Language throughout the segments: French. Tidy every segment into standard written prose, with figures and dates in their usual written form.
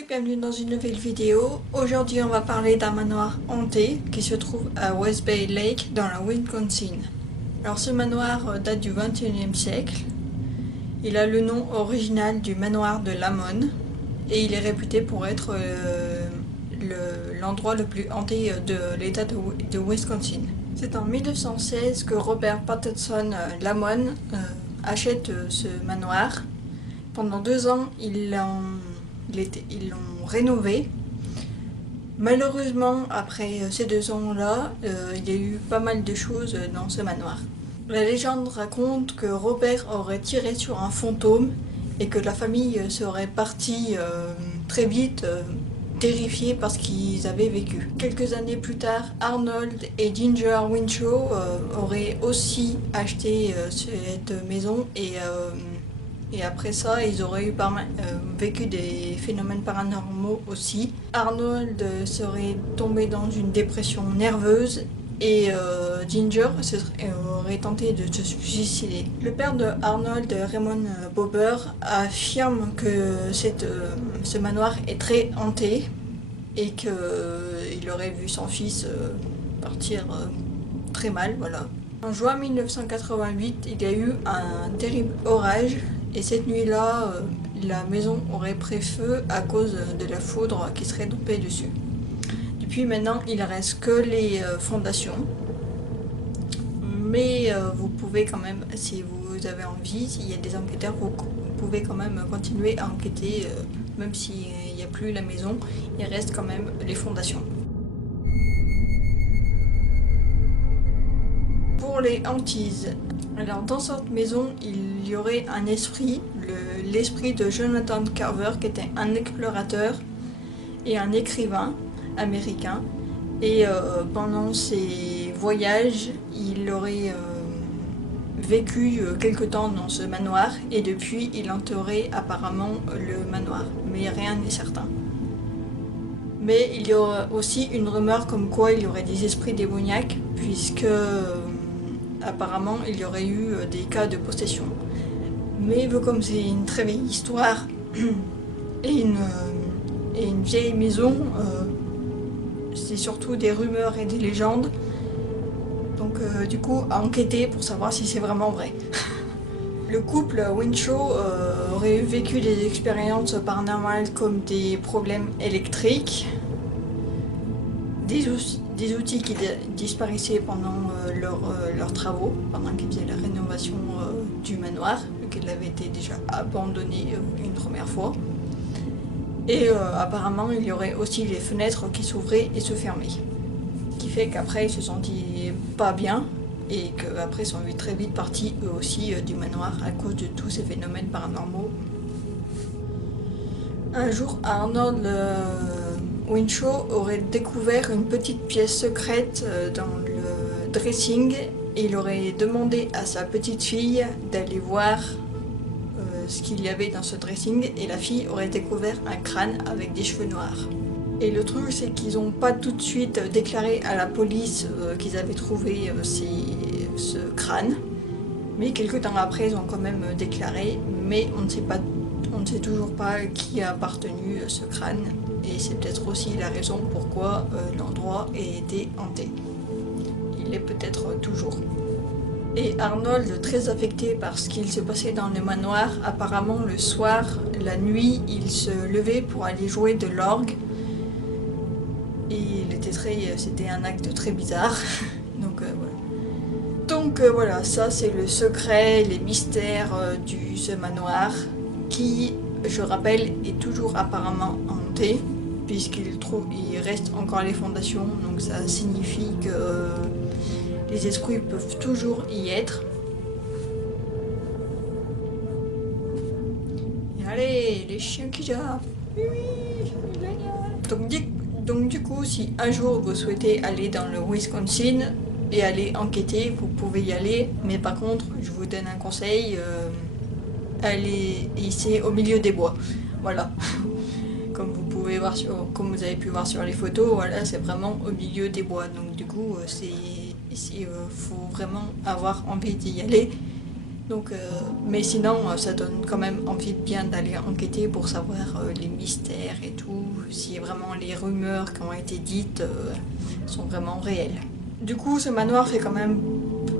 Salut, bienvenue dans une nouvelle vidéo. Aujourd'hui on va parler d'un manoir hanté qui se trouve à West Bay Lake dans la Wisconsin. Alors ce manoir date du 21e siècle. Il a le nom original du manoir de Lamon et il est réputé pour être l'endroit le plus hanté de l'état de Wisconsin. C'est en 1916 que Robert Patterson Lamon achète ce manoir. Pendant 2 ans, ils l'ont rénové. Malheureusement, après ces 2 ans-là, il y a eu pas mal de choses dans ce manoir. La légende raconte que Robert aurait tiré sur un fantôme et que la famille serait partie très vite, terrifiée par ce qu'ils avaient vécu. Quelques années plus tard, Arnold et Ginger Winchell auraient aussi acheté cette maison et après ça, ils auraient eu vécu des phénomènes paranormaux aussi. Arnold serait tombé dans une dépression nerveuse et Ginger aurait tenté de se suicider. Le père de Arnold, Raymond Bobber, affirme que ce manoir est très hanté et qu'il aurait vu son fils partir très mal, voilà. En juin 1988, il y a eu un terrible orage. Et cette nuit-là, la maison aurait pris feu à cause de la foudre qui serait tombée dessus. Depuis maintenant, il ne reste que les fondations. Mais vous pouvez quand même, si vous avez envie, s'il y a des enquêteurs, vous pouvez quand même continuer à enquêter, même s'il n'y a plus la maison, il reste quand même les fondations. Pour les hantises. Alors dans cette maison, il y aurait un esprit, l'esprit de Jonathan Carver, qui était un explorateur et un écrivain américain. Et pendant ses voyages, il aurait vécu quelque temps dans ce manoir et depuis, il entourait apparemment le manoir. Mais rien n'est certain. Mais il y aura aussi une rumeur comme quoi il y aurait des esprits démoniaques, puisque apparemment, il y aurait eu des cas de possession. Mais comme c'est une très vieille histoire et une vieille maison, c'est surtout des rumeurs et des légendes. Donc du coup, à enquêter pour savoir si c'est vraiment vrai. Le couple Winchell aurait vécu des expériences paranormales comme des problèmes électriques, des outils qui disparaissaient pendant leurs travaux, pendant qu'ils faisaient la rénovation du manoir, vu qu'il avait été déjà abandonné une première fois. Et apparemment, il y aurait aussi les fenêtres qui s'ouvraient et se fermaient. Ce qui fait qu'après, ils se sentaient pas bien et qu'après, ils sont très vite partis eux aussi du manoir à cause de tous ces phénomènes paranormaux. Un jour, Arnold Winchell aurait découvert une petite pièce secrète dans le dressing et il aurait demandé à sa petite fille d'aller voir ce qu'il y avait dans ce dressing et la fille aurait découvert un crâne avec des cheveux noirs. Et le truc, c'est qu'ils n'ont pas tout de suite déclaré à la police qu'ils avaient trouvé ce crâne, mais quelques temps après ils ont quand même déclaré, mais on ne sait toujours pas qui a appartenu ce crâne. Et c'est peut-être aussi la raison pourquoi l'endroit a été hanté. Il est peut-être toujours. Et Arnold, très affecté par ce qu'il se passait dans le manoir, apparemment le soir, la nuit, il se levait pour aller jouer de l'orgue. Et c'était un acte très bizarre. Donc voilà. Donc voilà, ça c'est le secret, les mystères de ce manoir qui, je rappelle, est toujours apparemment hanté, puisqu'il reste encore les fondations, donc ça signifie que les esprits peuvent toujours y être. Et allez, les chiens qui jappent. Oui, génial. Donc du coup, si un jour vous souhaitez aller dans le Wisconsin et aller enquêter, vous pouvez y aller, mais par contre, je vous donne un conseil, allez ici au milieu des bois. Voilà. Comme vous avez pu voir sur les photos, voilà, c'est vraiment au milieu des bois. Donc du coup, faut vraiment avoir envie d'y aller Donc, mais sinon, ça donne quand même envie de bien d'aller enquêter pour savoir les mystères et tout, si vraiment les rumeurs qui ont été dites sont vraiment réelles. Du coup, ce manoir fait quand même,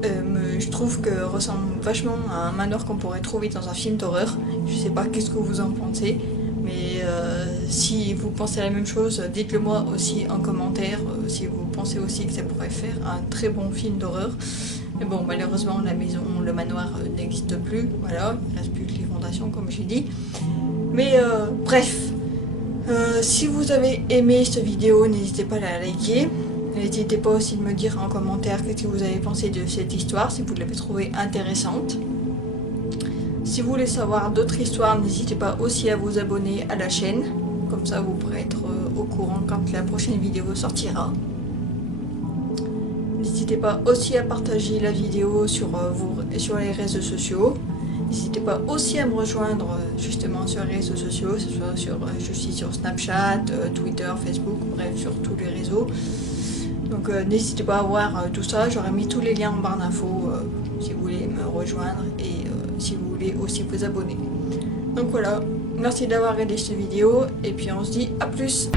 je trouve que ressemble vachement à un manoir qu'on pourrait trouver dans un film d'horreur. Je sais pas qu'est-ce que vous en pensez, mais si vous pensez la même chose, dites-le moi aussi en commentaire, si vous pensez aussi que ça pourrait faire un très bon film d'horreur. Mais bon, malheureusement, la maison, le manoir n'existe plus, voilà, il ne reste plus que les fondations, comme j'ai dit. Mais bref, si vous avez aimé cette vidéo, n'hésitez pas à la liker. N'hésitez pas aussi de me dire en commentaire qu'est-ce que vous avez pensé de cette histoire, si vous l'avez trouvée intéressante. Si vous voulez savoir d'autres histoires, n'hésitez pas aussi à vous abonner à la chaîne. Comme ça, vous pourrez être au courant quand la prochaine vidéo sortira. N'hésitez pas aussi à partager la vidéo sur les réseaux sociaux. N'hésitez pas aussi à me rejoindre justement sur les réseaux sociaux, que ce soit je suis sur Snapchat, Twitter, Facebook, bref, sur tous les réseaux. Donc n'hésitez pas à voir tout ça, j'aurai mis tous les liens en barre d'infos si vous voulez me rejoindre et si vous voulez aussi vous abonner. Donc voilà, merci d'avoir regardé cette vidéo et puis on se dit à plus.